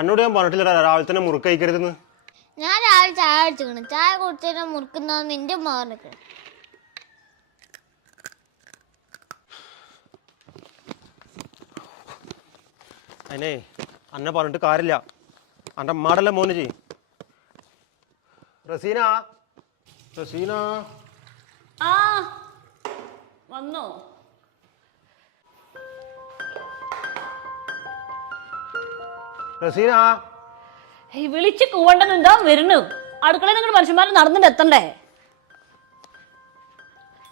അന്നോട് ഞാൻ പറഞ്ഞിട്ടില്ല രാവിലെ തന്നെ മുറുക്ക് കഴിക്കരുതെന്ന്. ഞാൻ രാവിലെ ചായ കുടിച്ചിരിക്കണം. ചായ കുടിച്ചിട്ട് മുറുക്കുന്ന നിന്റെ മാറിക്കണം. അതിനെ അന്നെ പറഞ്ഞിട്ട് കാര്യമില്ല. അന്റെ അമ്മാടല്ലേ മോന് ചെയ്. റസീന റസീന ആ വന്നോ? റസീന വിളിച്ച് കൂവണ്ടെന്ന് എന്താ വരുന്നു? അടുക്കളയിൽ നിങ്ങൾ മനുഷ്യന്മാർ നടന്നിട്ട് എത്തണ്ടേ?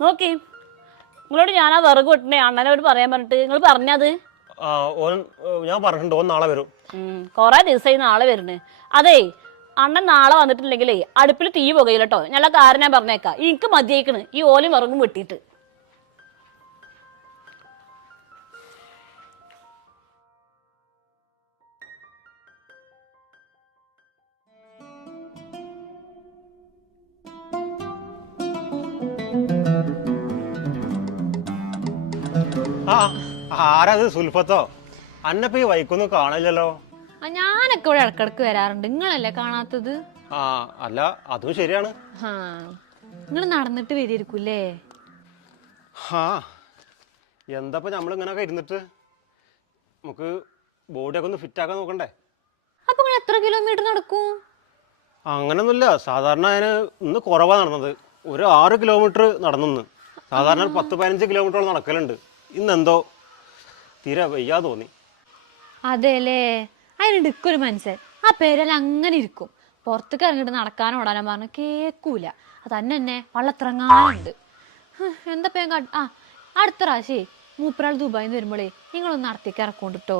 നോക്കി നിങ്ങളോട് ഞാൻ ആ വിറക് വെട്ടണേ അണ്ണനോട് പറയാൻ പറഞ്ഞിട്ട് നിങ്ങൾ പറഞ്ഞത്. ഞാൻ പറഞ്ഞിട്ടുണ്ട് ഓൻ നാളെ വരും. കൊറേ ദിവസമായി നാളെ വരുന്നു. അതേ അണ്ണൻ നാളെ വന്നിട്ടില്ലെങ്കിലേ അടുപ്പിൽ തീ പുകയില്ല കേട്ടോ. ഞല്ല കാര്യം ഞാൻ പറഞ്ഞേക്കാം. എനിക്ക് മതിയേക്കണ് ഈ ഓലും വിറകും വെട്ടിയിട്ട്. ആരത് സുൽഫത്തോ? അന്നപ്പോ ഈ വൈക്കൊന്നും കാണില്ലല്ലോ. ഞാനൊക്കെ ഇവിടെ ഇടക്കിടക്ക് വരാറുണ്ട്. നിങ്ങളല്ലേ കാണാത്തത്? അല്ല അതും ശരിയാണ്. നിങ്ങൾ നടന്നിട്ട് വരിയിരിക്കൂല്ലേ? എന്താ നമ്മളിങ്ങനൊക്കെ ഇരുന്നിട്ട് നമുക്ക് ബോഡിയൊക്കെ ഒന്ന് ഫിറ്റ് ആക്കാൻ നോക്കണ്ടേ? അപ്പൊ നിങ്ങൾ എത്ര കിലോമീറ്റർ നടക്കും? അങ്ങനൊന്നുമില്ല. സാധാരണ അതിന് ഇന്ന് കുറവാ നടന്നത്. ഒരു 6 കിലോമീറ്റർ നടന്നു. സാധാരണ 10-15 കിലോമീറ്ററോളം നടക്കലുണ്ട്. ഇന്നെന്തോ തീരെ വയ്യാ തോന്നി. അതെല്ലേ, അതിനെടുക്കൊരു മനുഷ്യൻ ആ പേരെല്ലാം അങ്ങനെ ഇരിക്കും. പുറത്തേക്ക് ഇറങ്ങിട്ട് നടക്കാനോ ഓടാനോ പറഞ്ഞ് കേക്കൂല. അത് തന്നെ വള്ളത്തിറങ്ങാനുണ്ട്. എന്താ പേൻ അടുത്ത പ്രാവശ്യേ മൂപ്പരാൾ ദുബായിന്ന് വരുമ്പോഴേ നിങ്ങളൊന്ന് നടത്തേക്ക് ഇറക്കൊണ്ടിട്ടോ.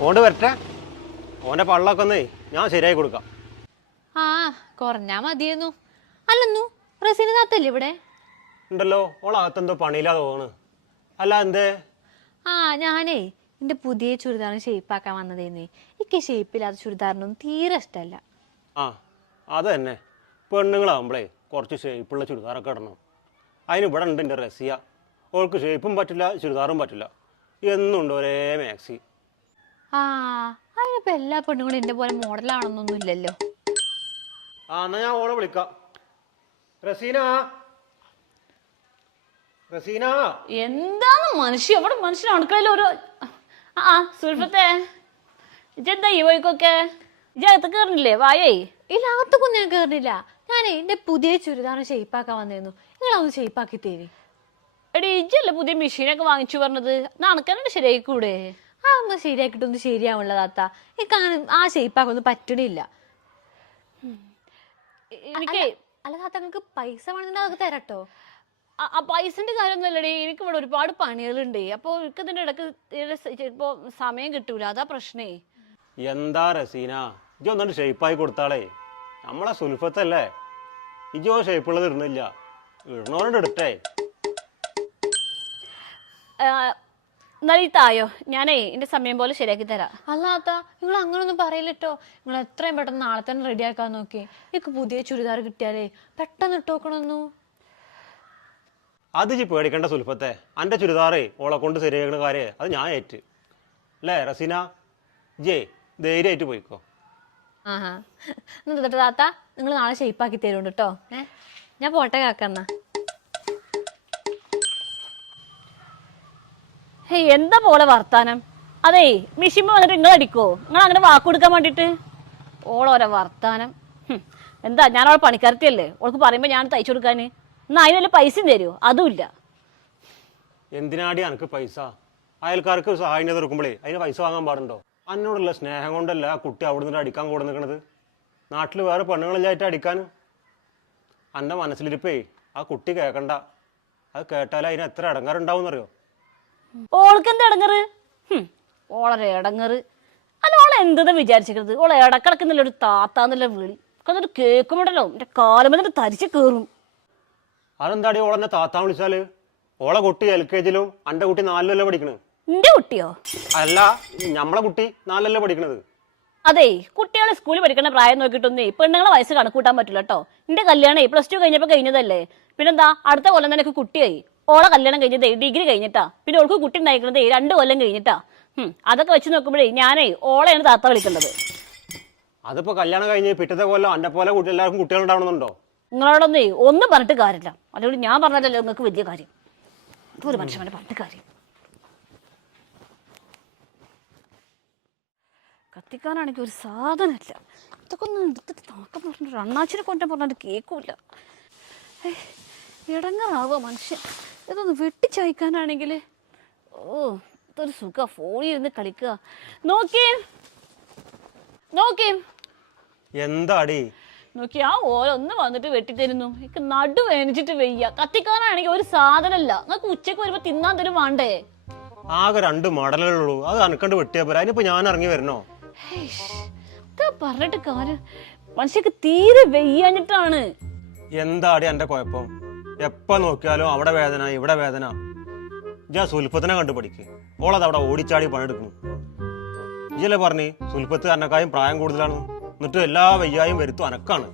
കൊണ്ട് വരട്ടെ. ഓന്റെ പള്ളൊക്കെ ഒന്നേ ഞാൻ ശരിയായി കൊടുക്കാം. കുറഞ്ഞാ മതിയെന്നു. അല്ലെന്നു റസീന താത്തല്ലേ ഇവിടെ ഉണ്ടല്ലോ? ഓളകത്തെന്തോ പണിയില്ലാതെ തോണ്. അല്ല എന്തേ? ഞാനേ എന്റെ പുതിയ ചുരിദാറിന് ഷേപ്പാക്കാൻ വന്നതേന്നേ. എനിക്ക് ഷേപ്പില്ലാത്ത ചുരിദാറിനൊന്നും തീരെ ഇഷ്ടമല്ല. അത് തന്നെ. പെണ്ണുങ്ങളാകുമ്പോഴേ കുറച്ച് ഷേപ്പുള്ള ചുരിദാറൊക്കെ ഇടണം. അതിന് ഇവിടെ ഉണ്ട് എൻ്റെ റസിയ. ഓൾക്ക് ഷേപ്പും പറ്റില്ല ചുരിദാറും പറ്റില്ല. എന്നുണ്ട് ഒരേ മാക്സി. അതിനിപ്പോ എല്ലാ പെണ്ണുങ്ങളും എന്റെ പോലെ മോഡലാണെന്നൊന്നും ഇല്ലല്ലോ. എന്നാ ഞാൻ ഓളെ വിളിക്കാം. റസീന റസീന എന്താണ് മനുഷ്യ ഇവിടെ മനുഷ്യൻ അടുക്കളയിൽ ഒരു സുൽഫത്തെ ഇജെന്താ ഈ വഴിക്കൊക്കെ? ഇജകത്ത് കയറില്ലേ? വായേ. ഇല്ല, അകത്തൊന്നും ഞാൻ കയറില്ല. ഞാനേ എന്റെ പുതിയ ചുരിദാറിന് ഷേപ്പാക്കാൻ വന്നിരുന്നു. നിങ്ങളതൊന്ന് ഷേപ്പാക്കി തേരി. എടി ഇജല്ലേ പുതിയ മെഷീനൊക്കെ വാങ്ങിച്ചു പറഞ്ഞത്? നടക്കാനുണ്ട് ശരിയായിക്കൂടെ? ഒന്ന് ശരിയാക്കിട്ടൊന്നും ശരിയാവുള്ള താത്ത. എനിക്കങ്ങനെ ആ ഷേപ്പാക്കൊന്നും പറ്റണില്ല. എനിക്ക് അല്ല താത്ത, നിങ്ങൾക്ക് പൈസ വേണമെന്നുണ്ടെങ്കിൽ അതൊക്കെ തരാട്ടോ. പൈസന്റെ കാര്യമൊന്നുമല്ലടി. എനിക്ക് ഇവിടെ ഒരുപാട് പണികളുണ്ട്. അപ്പൊ എനിക്ക് ഇതിന്റെ ഇടക്ക് ചിലപ്പോ സമയം കിട്ടൂല. അതാ പ്രശ്നേ. എന്താ റസീന, ഇജ ഒന്നുകൊണ്ട് ഷേപ്പായി കൊടുത്താളേ. നമ്മളെ സുൽഫത്തല്ലേ? ഇജോ ഷേപ്പുള്ളത് ഇടുന്നില്ല. ഇടണോണ്ട് എടുത്തേ. എന്നാലും ഈ തായോ, ഞാനേ എന്റെ സമയം പോലെ ശരിയാക്കി തരാം. അല്ലാത്ത നിങ്ങൾ അങ്ങനൊന്നും പറയില്ലട്ടോ. നിങ്ങൾ എത്രയും പെട്ടെന്ന് നാളെ തന്നെ റെഡിയാക്കാൻ നോക്കി. എനിക്ക് പുതിയ ചുരിദാർ കിട്ടിയാലേ പെട്ടെന്ന് ഇട്ടോക്കണമെന്നു. അത് ഇജി പേടിക്കേണ്ട സുൽഫത്തെ. എൻ്റെ ചുരിദാറേ ഓളെ കൊണ്ട് ശരിയാക്കുന്ന കാര്യം അത് ഞാൻ ഏറ്റ് അല്ലേ റസീന? ജേ ധൈര്യമായിട്ട് പോയിക്കോ. എന്നിട്ട് താത്ത നിങ്ങൾ നാളെ ഷേപ്പാക്കി തരുന്നുണ്ട് കേട്ടോ. ഞാൻ പോട്ടെ കാക്കന്നാ. എന്താ പോലെ വർത്താനം? അതേ മിഷിമ്പ വന്നിട്ട് നിങ്ങൾ അടിക്കോ? നിങ്ങൾ അങ്ങനെ വാക്ക് കൊടുക്കാൻ വേണ്ടിട്ട് ഓളോരോ വർത്താനം. എന്താ ഞാൻ അവളെ പണിക്കാരത്തിയല്ലേ? ഓൾക്ക് പറയുമ്പോ ഞാൻ തയ്ച്ചു കൊടുക്കാന്. എന്നാ അതിന് വല്ല പൈസയും തരുമോ? അതുമില്ല. എന്തിനാടി എനിക്ക് പൈസ? അയൽക്കാർക്ക് സഹായം തുറക്കുമ്പോഴേ അതിന് പൈസ വാങ്ങാൻ പാടുണ്ടോ? എന്നോടുള്ള സ്നേഹം കൊണ്ടല്ല ആ കുട്ടി അവിടെ നിന്ന് അടിക്കാൻ കൂടെ നിൽക്കണത്. നാട്ടിൽ വേറെ പെണ്ണുങ്ങളില്ലായിട്ട് അടിക്കാനും. എൻ്റെ മനസ്സിലിരിപ്പേ ആ കുട്ടി കേൾക്കണ്ട. അത് കേട്ടാൽ അതിന് എത്ര ഇടങ്ങാറുണ്ടാവും. ഓൾക്ക് എന്താ ഇടങ്ങറ്? ഓളൊരു ഇടങ്ങറ്. അല്ല ഓളെ എന്തെന്ന് വിചാരിച്ചിരിക്കുന്നത്? ഓളെ ഇടക്കിടക്കുന്നില്ല ഒരു താത്താന്നുള്ള വിളി എന്നിട്ട് കേൾക്കുമ്പോഴല്ലോ എന്റെ കാലം എന്നിട്ട് തരിച്ച് കയറും. അതെന്താടി ഓളെന്നെ താത്താൻ വിളിച്ചാല്? ഓളെ കുട്ടി LKG-ലും എൻ്റെ കുട്ടി 4-ലല്ലേ പഠിക്കണത്. എന്റെ കുട്ടിയോ? അല്ല, നമ്മളെ കുട്ടി 4-ലല്ലേ പഠിക്കണത്. അതെ, കുട്ടികളെ സ്കൂളിൽ പഠിക്കുന്ന പ്രായം നോക്കിയിട്ടൊന്നേ പെണ്ണുങ്ങളെ വയസ്സ് കണക്കൂട്ടാൻ പറ്റില്ല കേട്ടോ. എന്റെ കല്യാണം +2 കഴിഞ്ഞപ്പോ കഴിഞ്ഞതല്ലേ. പിന്നെന്താ അടുത്ത കൊല്ലം തന്നെ കുട്ടിയായി. ഓളെ കല്യാണം കഴിഞ്ഞതേ ഡിഗ്രി കഴിഞ്ഞിട്ടാ. പിന്നെ ഓൾക്ക് കുട്ടി ഉണ്ടായിരിക്കണതേ 2 കൊല്ലം കഴിഞ്ഞിട്ടാ. അതൊക്കെ വെച്ച് നോക്കുമ്പോഴേ ഞാനേ ഓളെയാണ് താത്ത വിളിക്കേണ്ടത്. അതിപ്പോ കല്യാണം കഴിഞ്ഞ് പിറ്റത്തെ കൊല്ലം എന്നെ പോലെ എല്ലാവർക്കും കുട്ടികളുണ്ടാവണമെന്നുണ്ടോ? നിങ്ങളോടൊന്നേ ഒന്നും പറഞ്ഞിട്ട് കാര്യമില്ല. അതുകൊണ്ട് ഞാൻ പറഞ്ഞതല്ലോ നിങ്ങൾക്ക് വലിയ കാര്യം. ഒരു മനുഷ്യനെ പറഞ്ഞിട്ട് കാര്യം. കത്തിക്കാനാണെങ്കിൽ ഒരു സാധനമില്ല. ഇതൊക്കെ ഒന്ന് എടുത്തിട്ട് നോക്കാൻ പറഞ്ഞിട്ട് അണ്ണാച്ചിനെ കൊണ്ടു പറഞ്ഞിട്ട് കേൾക്കൂല. ഇടങ്ങറാവുക മനുഷ്യൻ. ഇതൊന്ന് വെട്ടിച്ചയക്കാനാണെങ്കിൽ ഇതൊരു സുഖ ഫോണിൽ ഇരുന്ന് കളിക്കുക. നോക്കി എന്താടി നോക്കി ആ ഓരോന്ന് വന്നിട്ട് വെട്ടിത്തരുന്നു. എനിക്ക് നടു വേനിച്ചിട്ട് വെയ്യ. കത്തിക്കാനാണെങ്കിൽ ഒരു സാധനമല്ല. നിങ്ങൾക്ക് ഉച്ചക്ക് വരുമ്പോ തിന്നാൻ തരും വേണ്ടേ? ആകെ 2 മടലുള്ളൂ. അത് അനക്കണ്ട് വെട്ടിയാ പോരാ. അതിനിപ്പോ ഞാൻ ഇറങ്ങി വരണോ? പറഞ്ഞിട്ട് കാര്യം മനുഷ്യക്ക് തീരെ വെയ്യാഞ്ഞിട്ടാണ്. എന്താടി എന്റെ കുഴപ്പം? എപ്പ നോക്കിയാലും അവിടെ വേദന ഇവിടെ വേദന. ഞാൻ സുൽഫത്തിനെ കണ്ടു പഠിക്ക്. ഓളത് അവിടെ ഓടിച്ചാടി പണിയെടുക്കുന്നു. ഇജല്ലേ പറഞ്ഞ് സുൽഫത്ത് അനക്കായും പ്രായം കൂടുതലാണ്. എന്നിട്ട് എല്ലാ വയ്യായും വരുത്തും അനക്കാണ്.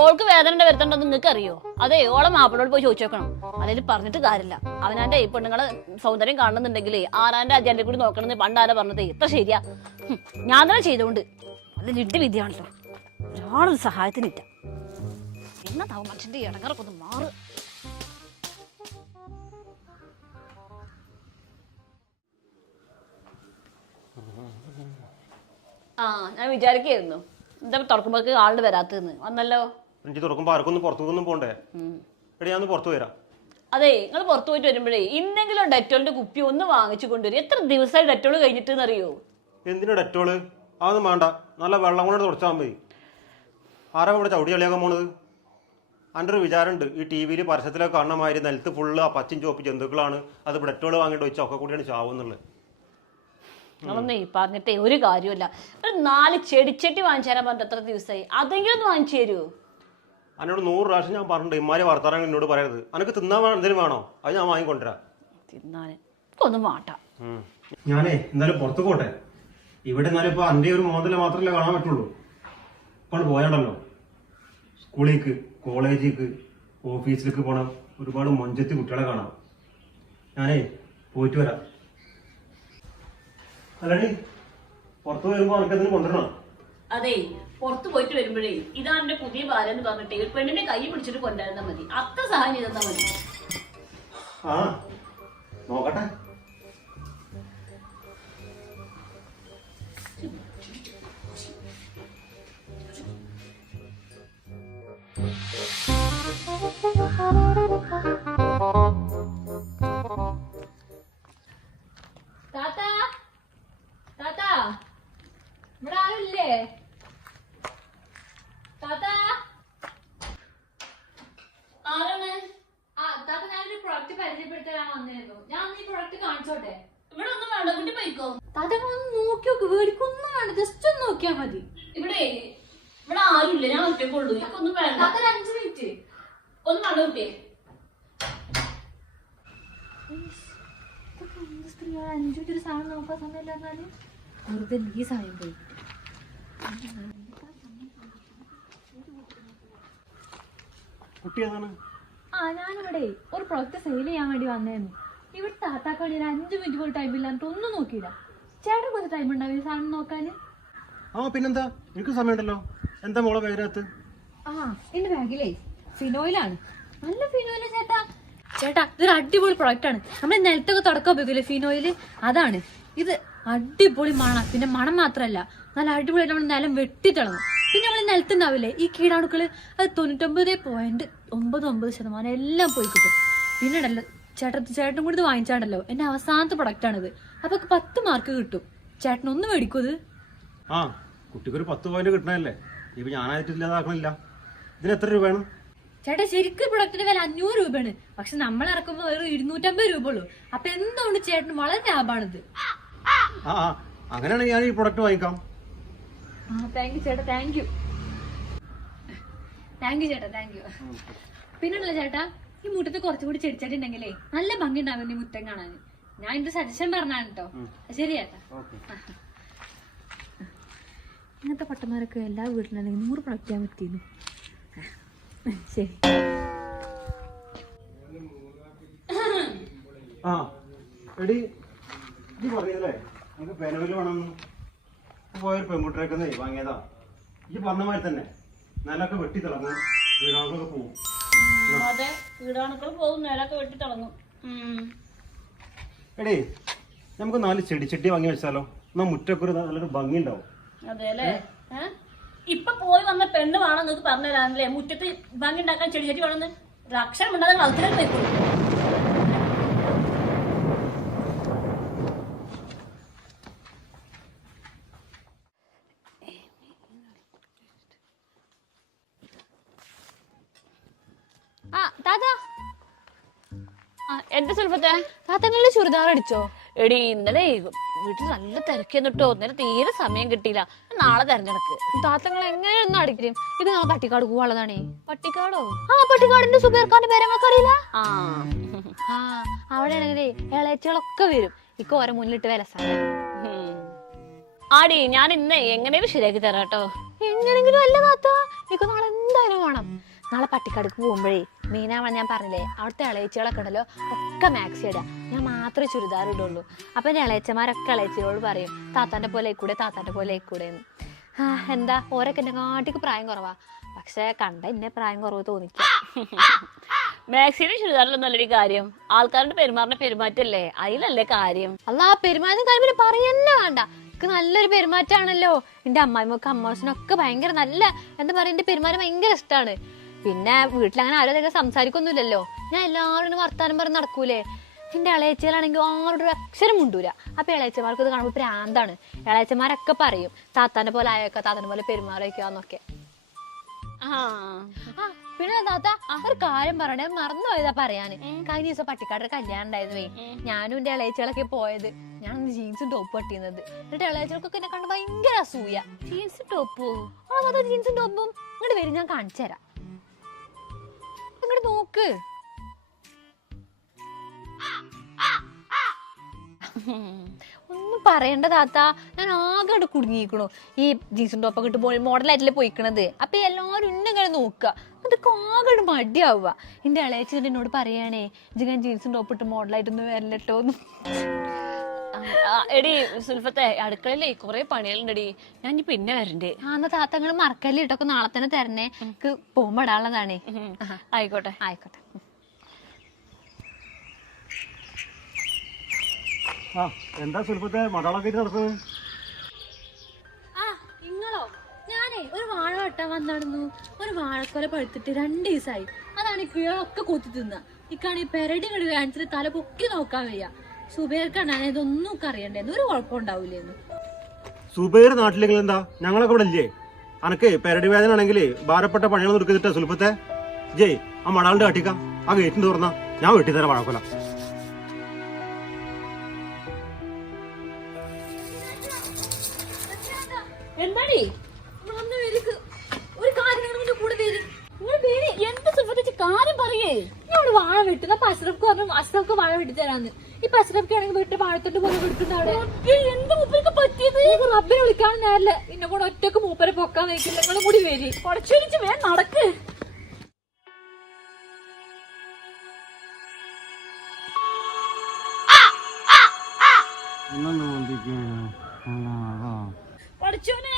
ഓൾക്ക് വേദന വരുത്തണ്ടോ നിങ്ങൾക്ക് അറിയോ? അതെ, ഓളെ മാപ്പിളോട് പോയി ചോദിച്ചു നോക്കണം. അതിൽ പറഞ്ഞിട്ട് കാര്യമില്ല. അവനാന്റെ ഈ പെണ്ണുങ്ങളെ സൗന്ദര്യം കാണുന്നുണ്ടെങ്കിൽ ആറാന്റെ അജാന്റെ കൂടി നോക്കണമെന്ന് പണ്ടാരാ പറഞ്ഞത്. ഇത്ര ശരിയാ? ഞാൻ തന്നെ ചെയ്തോണ്ട് അത് ലിഡ് വിധിയാണല്ലോ. ഒരാളൊരു സഹായത്തിനില്ല. എന്നതാവും മനുഷ്യന്റെ ഇടങ്ങറൊക്കെ ഒന്ന് മാറ്. ഞാൻ വിചാരിക്കായിരുന്നു എന്താ തുറക്കുമ്പോഴേക്ക് ആളുടെ വരാത്തതെന്ന്. വന്നല്ലോ. എനിക്ക് തുറക്കുമ്പോ ആർക്കൊന്നും പുറത്തുനിന്നും പോണ്ടേ? എടി ഞാൻ പുറത്തു വരാം. അതെ, നിങ്ങൾ പുറത്തു പോയിട്ട് വരുമ്പോഴേ ഇന്നെങ്കിലും ഡെറ്റോളിന്റെ കുപ്പി ഒന്ന് വാങ്ങിച്ചു കൊണ്ടുവരും. എത്ര ദിവസമായി ഡെറ്റോള് കഴിഞ്ഞിട്ടെന്ന് അറിയോ? എന്തിനാ ഡെറ്റോള്? അതൊന്നും വേണ്ട. നല്ല വെള്ളം കൊണ്ട് തുടച്ചാൽ മതി. ആരാ ഇവിടെ ചവിടി കളിയാക്കാൻ പോണത്? എൻ്റെ ഒരു വിചാരമുണ്ട്, ഈ ടി വിയിൽ പരസ്യത്തിലൊക്കെ കാണുന്ന മാതിരി നിലത്ത് ഫുള്ള് ആ പച്ചും ചോപ്പ് ജന്തുക്കളാണ്. അത് ഡെറ്റോള് വാങ്ങിയിട്ട് വെച്ചാൽ ഒക്കെ കൂടിയാണ് ചാവുന്നുള്ളത്. നിങ്ങളൊന്നേ പറഞ്ഞിട്ടേ ഒരു കാര്യമില്ല. ഒരു 4 ചെടിച്ചട്ടി വാങ്ങിച്ചു തരാൻ പറഞ്ഞിട്ട് എത്ര ദിവസമായി? അതെങ്കിലും ഒന്ന് വാങ്ങിച്ചു തരുമോ? എന്നോട് 100 പ്രാവശ്യം ഞാൻ പറഞ്ഞിട്ട് ഇമാരി വർത്താനം എന്നോട് പറയരുത്. എനിക്ക് തിന്നാൻ എന്തെങ്കിലും വേണോ? അത് ഞാൻ വാങ്ങിക്കൊണ്ടുവരാം. തിന്നാൻ ഒന്നും വേണ്ട. ഞാനേ എന്തായാലും പുറത്തു പോട്ടെ. ഇവിടെ എന്നാലും ഇപ്പൊ എൻ്റെ ഒരു മോതല മാത്രമല്ലേ കാണാൻ പറ്റുള്ളൂ. ഇപ്പോൾ പോയാണ്ടല്ലോ സ്കൂളിലേക്ക്, കോളേജിലേക്ക്, ഓഫീസിലേക്ക് പോകണം. ഒരുപാട് മൊഞ്ചത്തി കുട്ടികളെ കാണാം. ഞാനേ പോയിട്ട് വരാം. അല്ലടി പുറത്തു വരുമ്പോ എനിക്കതിന് കൊണ്ടുവരണം. അതെ, പുറത്തു പോയിട്ട് വരുമ്പോഴേ ഇതാണ് എന്റെ പുതിയ ഭാര്യ എന്ന് പറഞ്ഞിട്ട് ഒരു പെണ്ണിന്റെ കൈ പിടിച്ചിട്ട് കൊണ്ടുവരുന്നാ മതി. അത്ര സഹായം ചെയ്താൽ മതി. ആ നോക്കട്ടെ. ഇവിടെ ആരുമില്ലേ? ഞാനൊരു പ്രൊഡക്റ്റ് പരിചയപ്പെടുത്താൻ വന്നിരുന്നു. ഞാൻ ഈ പ്രൊഡക്റ്റ് കാണിച്ചോട്ടെ? ഇവിടെ ഒന്നും വേണ്ട, കുട്ടി പോയിക്കോ. താത്ത ഒന്ന് നോക്കി നോക്ക്. വേടിക്കൊന്നും വേണ്ട, ജസ്റ്റ് ഒന്ന് നോക്കിയാ മതി. ഇവിടെ ആരുമില്ല, ഞാൻ ഒറ്റക്കുള്ളൂ. ഒന്നും വേണ്ട. താത്ത 5 മിനിറ്റ് ഒന്നും വേണ്ട കുട്ടിയെ. സ്ത്രീ 5 മിനിറ്റ് ഒരു സാധനം നോക്കാൻ സമയമില്ല എന്നാല് വെറുതെ ഈ സമയം പോയി. കുട്ടി ഏതാണ്? ഞാനിവിടെ ഒരു പ്രൊഡക്റ്റ് സെയിൽ ചെയ്യാൻ വേണ്ടി വന്നായിരുന്നു. ഇവിടെ താത്താക്ക് വേണ്ടി 5 മിനിറ്റ് പോലും ടൈമില്ലാന്നിട്ട് ഒന്നും നോക്കിയില്ല. ചേട്ടൻ കുറച്ച് ടൈം ഉണ്ടാവും ഈ സാധനം നോക്കാന്? പിന്നെന്താ, എനിക്ക് സമയമുണ്ടല്ലോ. എന്താ മോളെ പേരകത്ത്? എന്റെ ബാഗിലേ ഫിനോയിലാണ്. നല്ല ഫിനോയില് ചേട്ടാ. ഇതൊരു അടിപൊളി പ്രൊഡക്റ്റ് ആണ്. നമ്മൾ നിലത്തൊക്കെ തുടക്കം ഉപയോഗിക്കില്ലേ ഫിനോയില്, അതാണ് ഇത്. അടിപൊളി മണം. പിന്നെ മണം മാത്രല്ല, നല്ല അടിപൊളിയായിട്ട് നമ്മൾ നിലം വെട്ടിത്തിളങ്ങും. പിന്നെ നമ്മൾ നിലത്തുണ്ടാവില്ലേ ഈ കീടാണുക്കള്, അത് 99.99% എല്ലാം പോയി കിട്ടും. പിന്നെ ഉണ്ടല്ലോ ചേട്ടനും കൂടി ഇത് വാങ്ങിച്ചാണ്ടല്ലോ, എന്റെ അവസാനത്തെ പ്രൊഡക്റ്റ് ആണിത്. അപ്പൊ 10 മാർക്ക് കിട്ടും. ചേട്ടൻ ഒന്ന് മേടിക്കും ഇത്. കുട്ടിക്കൊരു 10 പോയിന്റ് കിട്ടണല്ലേ? ഇപ്പൊ ഞാനായിട്ട് ഇല്ലാതാക്കണില്ല. ഇതിന് എത്ര രൂപയാണ് ചേട്ടാ? ശരിക്കും പ്രൊഡക്റ്റിന്റെ വില 500 രൂപയാണ്. പക്ഷെ നമ്മൾ ഇറക്കുമ്പോൾ വെറും 250 രൂപ ഉള്ളൂ. അപ്പൊ എന്തുകൊണ്ട് ചേട്ടന് വളരെ ലാഭമാണിത്. അങ്ങനെയാണെങ്കിൽ ഞാൻ ഈ പ്രൊഡക്റ്റ് വാങ്ങിക്കാം. താങ്ക് യു ചേട്ടാ. താങ്ക് യു ചേട്ടാ. Thank you. പിന്നെയുള്ള ചേട്ടാ, ഈ മുറ്റത്ത് കുറച്ചുകൂടി ചെടിച്ചടി ഉണ്ടെങ്കിലേ നല്ല ഭംഗി ഉണ്ടാവും ഈ മുറ്റം കാണാൻ. ഞാൻ എന്റെ സജഷൻ പറഞ്ഞാണ് കേട്ടോ. ശരി ചേട്ടാ. ഇങ്ങനത്തെ പട്ടന്മാരൊക്കെ എല്ലാ വീട്ടിലുണ്ടെങ്കിൽ 100 പ്രൊഡക്റ്റ് ചെയ്യാൻ പറ്റിയിരുന്നു. ശരി. എടി ഇത് പറഞ്ഞതല്ലേ നമുക്ക് പെനവില് വേണമെന്ന് പോയൊരു പെൺകുട്ടിയൊക്കെ വാങ്ങിയതാ ഈ പറഞ്ഞ മാതിരി തന്നെ നിലൊക്കെ വെട്ടി തിളങ്ങും വീടാണൊക്കെ പോവും. അതെ വീടാണുക്കൾ പോകും നേരൊക്കെ വെട്ടി തുടങ്ങും. എടേ നമുക്ക് 4 ചെടിച്ചട്ടി വാങ്ങി വെച്ചാലോ? എന്നാ മുറ്റൊക്കെ ഒരു നല്ലൊരു ഭംഗി ഉണ്ടാവും. അതെ അല്ലേ? ഇപ്പൊ പോയി വന്ന പെണ്ണ് വേണം നിങ്ങൾക്ക് പറഞ്ഞു തരാനല്ലേ മുറ്റത്ത് ഭംഗി ഉണ്ടാക്കാൻ ചെടി ചെടി വേണമെന്ന് ഒരു അക്ഷരം ഉണ്ടാകാൻ കളത്തിലേക്ക് പോയിക്കോളൂ. ആ താത്ത എന്റെ സുൽഫത്തെ താത്തങ്ങളുടെ ചുരിദാർ അടിച്ചോ? എടി ഇന്നലെ വീട്ടിൽ നല്ല തിരക്കിന്നിട്ടോ ഇന്നലെ തീരെ സമയം കിട്ടിയില്ല. നാളെ തെരഞ്ഞെടുക്ക്. താത്തങ്ങൾ എങ്ങനെയൊന്നും അടിക്കും. ഇത് നാളെ പട്ടിക്കാട് പോവാനുള്ളതാണേ. പട്ടിക്കാടോ? ആ പട്ടിക്കാടിന്റെ സുബേർഖാന്റെ പേര് ഞങ്ങൾക്ക് അറിയില്ല. ആ അവിടെ ആണെങ്കിലേ ഇളയച്ചികളൊക്കെ വരും. ഇക്ക് ഓരോ മുന്നിലിട്ട് വിലസാണ്. ആടി ഞാൻ ഇന്നേ എങ്ങനെയും ശരിയാക്കി തരാം കേട്ടോ. എങ്ങനെങ്കിലും അല്ല താത്ത, ഇക്ക് നാളെ എന്തായാലും വേണം. നാളെ പട്ടിക്കാടുക്ക് പോകുമ്പോഴേ മീനാവണം ഞാൻ പറഞ്ഞില്ലേ അവിടുത്തെ ഇളയച്ചികളൊക്കെ ഉണ്ടല്ലോ ഒക്കെ മാക്സി ഇടാ, ഞാൻ മാത്രമേ ചുരിദാർ ഇടുള്ളൂ. അപ്പൊ എന്റെ ഇളയച്ചമാരൊക്കെ ഇളയച്ചികളോട് പറയും താത്താന്റെ പോലെ ആയിക്കൂടെ താത്താന്റെ പോലെ ആയിക്കൂടെ എന്ന്. എന്താ ഓരൊക്കെ എന്റെ കാട്ടിക്ക് പ്രായം കുറവാ, പക്ഷെ കണ്ട എന്നെ പ്രായം കുറവ് തോന്നിക്കും. മാക്സിയുടെ ചുരിദാറിലൊന്നും അല്ലടി കാര്യം, ആൾക്കാരുടെ പെരുമാറുന്ന പെരുമാറ്റല്ലേ അതിലല്ലേ കാര്യം. അല്ല ആ പെരുമാറ്റം കാര്യം പറയന്നെ വേണ്ട. എനിക്ക് നല്ലൊരു പെരുമാറ്റാണല്ലോ. എന്റെ അമ്മായിമൊക്കെ അമ്മാവസിനൊക്കെ ഭയങ്കര നല്ല എന്താ പറയാ എന്റെ പെരുമാറ്റം ഭയങ്കര ഇഷ്ടമാണ്. പിന്നെ വീട്ടിലങ്ങനെ ആരും അതൊക്കെ സംസാരിക്കൊന്നുമില്ലല്ലോ. ഞാൻ എല്ലാവരും വർത്താനം പറഞ്ഞ് നടക്കൂലേ. എന്റെ ഇളയച്ചകളാണെങ്കിൽ ആരോടും ഒരു അക്ഷരം മുണ്ടൂല. അപ്പൊ ഇളയച്ചമാർക്ക് ഇത് കാണുമ്പോൾ പ്രാന്താണ്. ഇളയച്ചമാരൊക്കെ പറയും താത്താന്റെ പോലെ ആയേക്ക താത്താന്റെ പോലെ പെരുമാറിയൊക്കെയാന്നൊക്കെ. പിന്നെ താത്ത ഒരു കാര്യം പറയണേ മറന്നു പോയതാ പറയാന്. കഴിഞ്ഞ ദിവസം പട്ടിക്കാട്ടൊരു കല്യാണം ഉണ്ടായിരുന്നേ. ഞാനും എന്റെ ഇളയച്ചകളൊക്കെ പോയത്. ഞാൻ ജീൻസും ടോപ്പ് പട്ടിയുന്നത്. എന്നിട്ട് ഇളയച്ചകൾക്കൊക്കെ എന്നെ കണ്ട് ഭയങ്കര അസൂയ. ജീൻസും ടോപ്പോ? അതാ ജീൻസും ടോപ്പും. ഇങ്ങോട്ട് വരും, ഞാൻ കാണിച്ചു തരാം. ഇങ്ങോട്ട് നോക്ക്. ഒന്നും പറയണ്ട താത്ത, ഞാൻ ആകെ കുടുങ്ങിയിരിക്കണു. ഈ ജീൻസും ടോപ്പൊക്കെ ഇട്ട് മോഡലായിട്ടല്ലേ പോയിക്കണത്. അപ്പൊ എല്ലാവരും ഇന്നിങ്ങനെ നോക്കുക. അതൊക്കെ ആകെ മടിയാവുക. എന്റെ ഇളയച്ചി എന്നോട് പറയാണേ ഇങ്ങനെ ജീൻസും ടോപ്പ് ഇട്ട് മോഡലായിട്ടൊന്നും വരില്ലട്ടോന്ന്. എടി സുൽഫത്തെ അടുക്കളയിലേ കൊറേ പണികളുണ്ടടി, ഞാൻ ഇനി പിന്നെ വരണ്ടേ. എന്നാ താത്തങ്ങൾ മറക്കല്ലേ ഇട്ടൊക്കെ നാളെ തന്നെ തരണേ. എനിക്ക് പോകുമ്പോ ഇടാനുള്ളതാണേ. ആയിക്കോട്ടെ ആയിക്കോട്ടെ. എന്താ സുൽഫത്തെ മടാളൊക്കെ നടക്കുന്നത്? നിങ്ങളോ? ഞാനേ ഒരു വാഴ വെട്ടാൻ വന്നിടുന്നു. ഒരു വാഴക്കൊല പഴുത്തിട്ട് 2 ദിവസമായി. അതാണ് ഈ കിഴൊക്കെ കൊത്തി തിന്ന. ഇക്കാണ് ഈ പെരടി കടി കാണിച്ചിട്ട് തല പൊക്കി നോക്കാൻ വയ്യ. സുബേർക്കാണ് ഇതൊന്നും അറിയണ്ടേന്ന്. ഒരു കുഴപ്പമുണ്ടാവൂലേന്ന്. സുബൈർ നാട്ടിലെങ്കിൽ എന്താ ഞങ്ങളൊക്കെ ഇവിടെ ഇല്ലേ? അനക്ക് പെരടി വേദന ആണെങ്കിലേ ഭാരപ്പെട്ട പണികൾ എടുത്തിട്ട് സുൽഫത്തെ ജയ് ആ മടാളിന്റെ കാട്ടിക്ക ആ ഗേറ്റിന് തുറന്ന ഞാൻ വെട്ടിത്തരാം വാഴക്കൊല. എന്താടി ഒരു കാര്യം കൂടെ വരും. എന്ത് സുൽഫത്തെ കാര്യം പറയേ? ഞാൻ വാഴ വെട്ടുന്ന അഷ്റഫ്ക്ക് പറഞ്ഞു അഷ്റഫ്ക്ക് വാഴ വെട്ടി തരാന്ന്. ഇപ്പൊ അഷ്റഫ്ക്ക് ആണെങ്കിൽ വീട്ടിൽ വാഴത്തോട്ട് പോലെ വിളിക്കുന്ന അവിടെ എന്ത് മൂപ്പർക്ക് പറ്റിയത്? റബ്ബിനെ വിളിക്കാൻ നേരല്ലേ. എന്നെ കൂടെ ഒറ്റക്ക് മൂപ്പരെ പൊക്കാൻ വയ്ക്കില്ല. നിങ്ങളും കൂടി വരി. കുറച്ചൊരിച്ച് വേഗം നടക്ക്. പഠിച്ചോനെ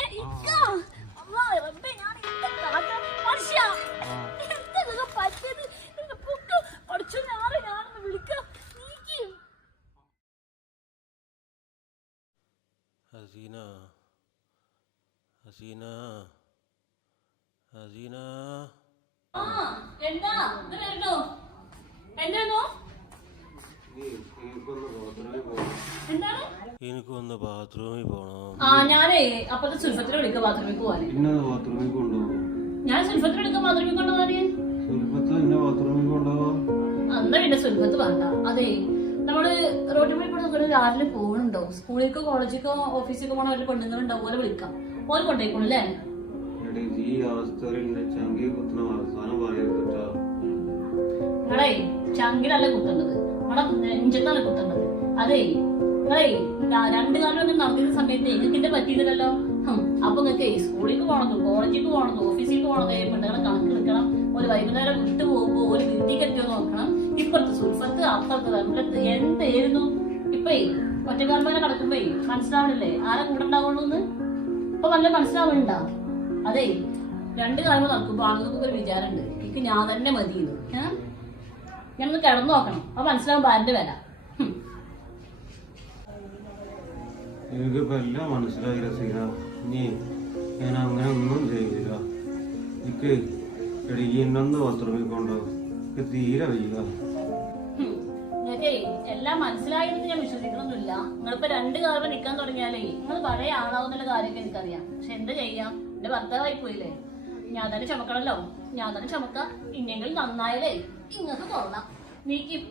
പറ്റിയത് പഠിച്ചോനെ ആരെ ഞാനൊന്ന് വിളിക്കാം. ഹസീന ഹസീന ഹസീന എന്താ വരണോ? എന്താണോ? എന്താണ്? എനിക്കൊന്ന് ബാത്റൂമിൽ പോണം. ഞാനേ അപ്പത്തെ സുൽഫത്തിനെ വിളിക്കാം ബാത്റൂമിൽ പോവാൻ. ഞാൻ സുൽഫത്തിനെ വിളിക്കാം ബാത്റൂമിൽ കൊണ്ടുപോകാന്. എന്നാ പിന്നെ സുൽഫത്ത് വേണ്ട. അതെ നമ്മള് റോഡിൽ കൂടെ രാവിലെ പോകുന്നുണ്ടോ സ്കൂളിലേക്കോ കോളേജിലേക്കോ ഓഫീസിലേക്കോ പോകണ വല്ല പെണ്ണുങ്ങളുണ്ടാവും പോലെ വിളിക്കാം. ഓല് കൊണ്ടേക്കോളൂ അല്ലേ? നിങ്ങളെ ചങ്കിലല്ല കുത്തുന്നത്, നമ്മളെ നെഞ്ചത്താണ് കുത്തുന്നത്. അതെ നിങ്ങളെ 2 കാലം നടക്കുന്ന സമയത്ത് നിങ്ങൾക്ക് പറ്റിയില്ലല്ലോ. അപ്പൊ നിങ്ങൾക്ക് സ്കൂളിലേക്ക് പോകണത് കോളേജിലേക്ക് പോകണത് ഓഫീസിലേക്ക് പോകണത് പെണ്ണുങ്ങളെ കണക്കെടുക്കണം. ഒരു വൈകുന്നേരം വിട്ടു പോകുമ്പോ ഒരു വീട്ടിലേക്ക് എത്തിയോ നോക്കണം. ഇപ്പുറത്ത് സുൽഫത്ത് അപ്പുറത്ത് അമ്പലത്ത് എന്തായിരുന്നു. ഇപ്പൊ ഒറ്റക്കാൽമേലെ കിടക്കുമ്പോ മനസ്സിലാവണില്ലേ ആരെ കൂടെ ഉണ്ടാവുള്ളൂന്ന്? ഇപ്പൊ വല്ല മനസ്സിലാവണുണ്ടോ? അതേ, 2 കാലം നടക്കുമ്പോ ആളുകൾക്ക് ഒരു വിചാരമുണ്ട് എനിക്ക് ഞാൻ തന്നെ മതിയെന്ന്. ഞാനൊന്ന് കിടന്നു നോക്കണം, അപ്പൊ മനസ്സിലാവും ഭാര്യന്റെ വില. എനിക്കിപ്പോ എല്ലാം മനസ്സിലായി റസീന. ഇനി ഞാൻ അങ്ങനെ ഒന്നും ചെയ്യില്ല. എനിക്ക് ഇടയ്ക്ക് ഇന്നൊന്ന് ബാത്റൂമിൽ കൊണ്ടോ, എനിക്ക് തീരെ വയ്യ. നിങ്ങൾക്കേ എല്ലാം മനസ്സിലായെന്ന് ഞാൻ വിശ്വസിക്കണമെന്നില്ല. നിങ്ങളിപ്പോ 2 കാലം നിൽക്കാൻ തുടങ്ങിയാലേ നിങ്ങൾ പഴയ ആളാവുന്നുള്ള കാര്യമൊക്കെ എനിക്കറിയാം. പക്ഷെ എന്താ ചെയ്യാം, എന്റെ ഭർത്താവായി പോയില്ലേ, ഞാൻ തന്നെ ചുമക്കണല്ലോ. ഞാൻ തന്നെ ചുമക്കാം. ഇല്ലെങ്കിൽ നന്നായാലേ ഇങ്ങക്ക് കൊള്ളാം. നീക്കും